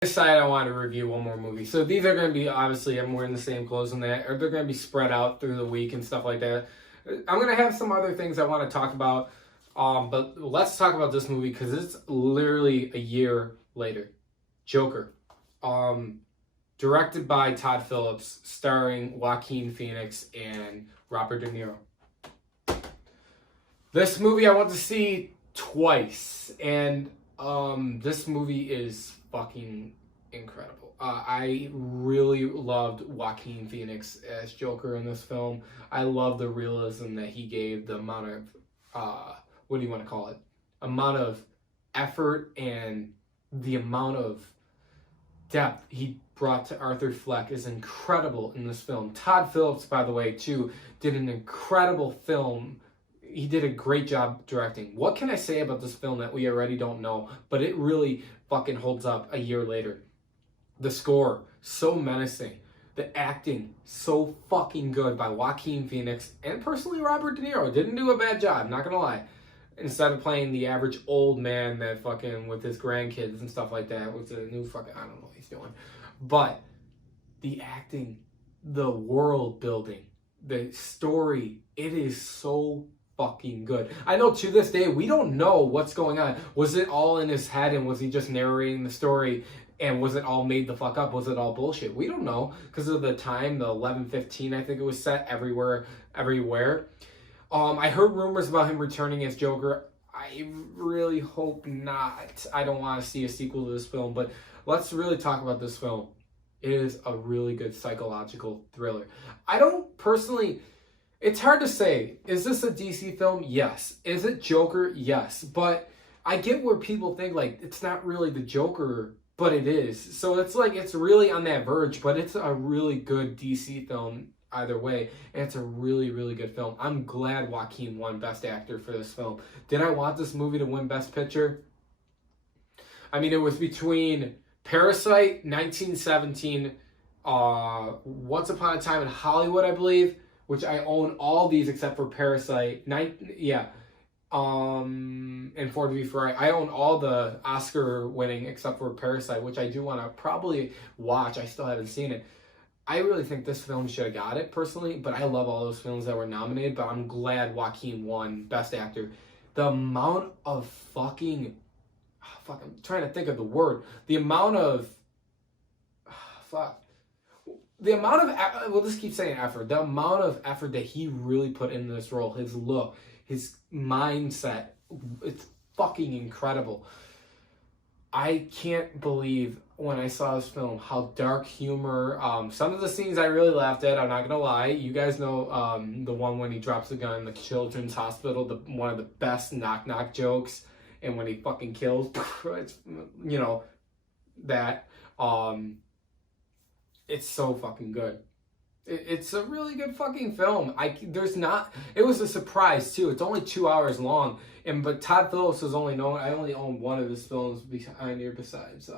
Decided I want to review one more movie. So these are going to be, obviously, I'm wearing the same clothes and that, or they're going to be spread out through the week and stuff like that. I'm going to have some other things I want to talk about, but let's talk about this movie because it's literally a year later. Joker. Directed by Todd Phillips, starring Joaquin Phoenix and Robert De Niro. This movie I went to see twice, and this movie is fucking incredible. I really loved Joaquin Phoenix as Joker in this film. I love the realism that he gave, the amount of, what do you want to call it? Amount of effort and the amount of depth he brought to Arthur Fleck is incredible in this film. Todd Phillips, by the way, too, did an incredible film. He did a great job directing. What can I say about this film that we already don't know? But it really fucking holds up a year later. The score, so menacing. The acting, so fucking good by Joaquin Phoenix. And personally, Robert De Niro didn't do a bad job, not gonna lie. Instead of playing the average old man that fucking with his grandkids and stuff like that, with the new fucking, I don't know what he's doing. But the acting, the world building, the story, it is so fucking good. I know to this day we don't know what's going on. Was it all in his head and was he just narrating the story and was it all made the fuck up? Was it all bullshit? We don't know because of the time, the 11:15 I think it was set everywhere. I heard rumors about him returning as Joker. I really hope not. I don't want to see a sequel to this film, but let's really talk about this film. It is a really good psychological thriller. I don't personally. It's hard to say. Is this a DC film? Yes. Is it Joker? Yes. But I get where people think, like, it's not really the Joker, but it is. So it's like, it's really on that verge, but it's a really good DC film either way. And it's a really, really good film. I'm glad Joaquin won Best Actor for this film. Did I want this movie to win Best Picture? I mean, it was between Parasite, 1917, Once Upon a Time in Hollywood, I believe, which I own all these except for Parasite. And Ford v Ferrari. I own all the Oscar winning except for Parasite, which I do want to probably watch. I still haven't seen it. I really think this film should have got it personally, but I love all those films that were nominated, but I'm glad Joaquin won Best Actor. The amount of fucking, I'm trying to think of the word. The amount of, the amount of, we'll just keep saying effort. The amount of effort that he really put into this role, his look, his mindset, it's fucking incredible. I can't believe when I saw this film how dark humor, some of the scenes I really laughed at, I'm not gonna lie. You guys know the one when he drops the gun in the children's hospital, one of the best knock-knock jokes, and when he fucking kills, it's, you know, that, it's so fucking good. It's a really good fucking film. It was a surprise too. It's only 2 hours long, but Todd Phillips is only known. I only own one of his films behind here besides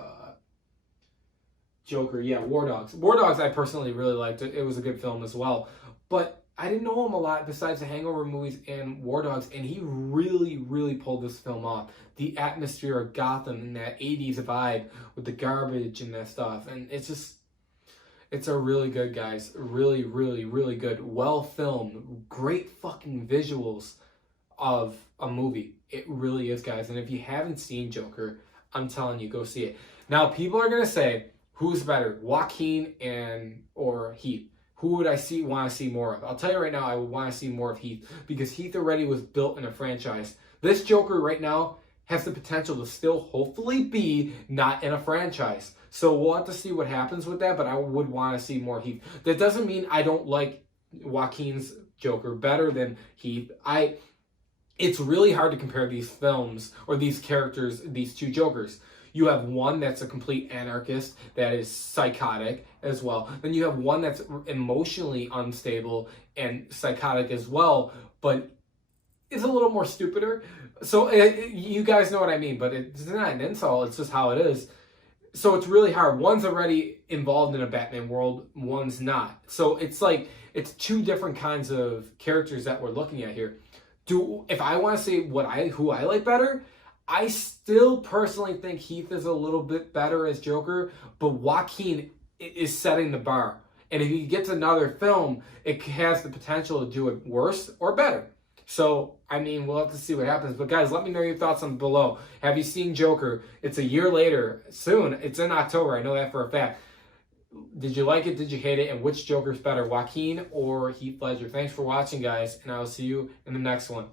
Joker. Yeah, War Dogs. War Dogs I personally really liked it. It was a good film as well, but I didn't know him a lot besides the Hangover movies and War Dogs, and he really, really pulled this film off. The atmosphere of Gotham and that 80s vibe with the garbage and that stuff, and it's a really good, guys. Really, really, really good. Well filmed. Great fucking visuals of a movie. It really is, guys. And if you haven't seen Joker, I'm telling you, go see it. Now, people are going to say, who's better, Joaquin or Heath? Who would I want to see more of? I'll tell you right now, I would want to see more of Heath because Heath already was built in a franchise. This Joker right now has the potential to still hopefully be not in a franchise. So we'll have to see what happens with that, but I would want to see more Heath. That doesn't mean I don't like Joaquin's Joker better than Heath. It's really hard to compare these films or these characters, these two Jokers. You have one that's a complete anarchist, that is psychotic as well. Then you have one that's emotionally unstable and psychotic as well, but is a little more stupider. So you guys know what I mean, but it's not an insult, it's just how it is. So it's really hard. One's already involved in a Batman world, one's not. So it's like, it's two different kinds of characters that we're looking at here. If I want to say who I like better, I still personally think Heath is a little bit better as Joker, but Joaquin is setting the bar. And if he gets another film, it has the potential to do it worse or better. So, I mean, we'll have to see what happens. But guys, let me know your thoughts on below. Have you seen Joker? It's a year later. Soon. It's in October. I know that for a fact. Did you like it? Did you hate it? And which Joker's better, Joaquin or Heath Ledger? Thanks for watching, guys. And I will see you in the next one.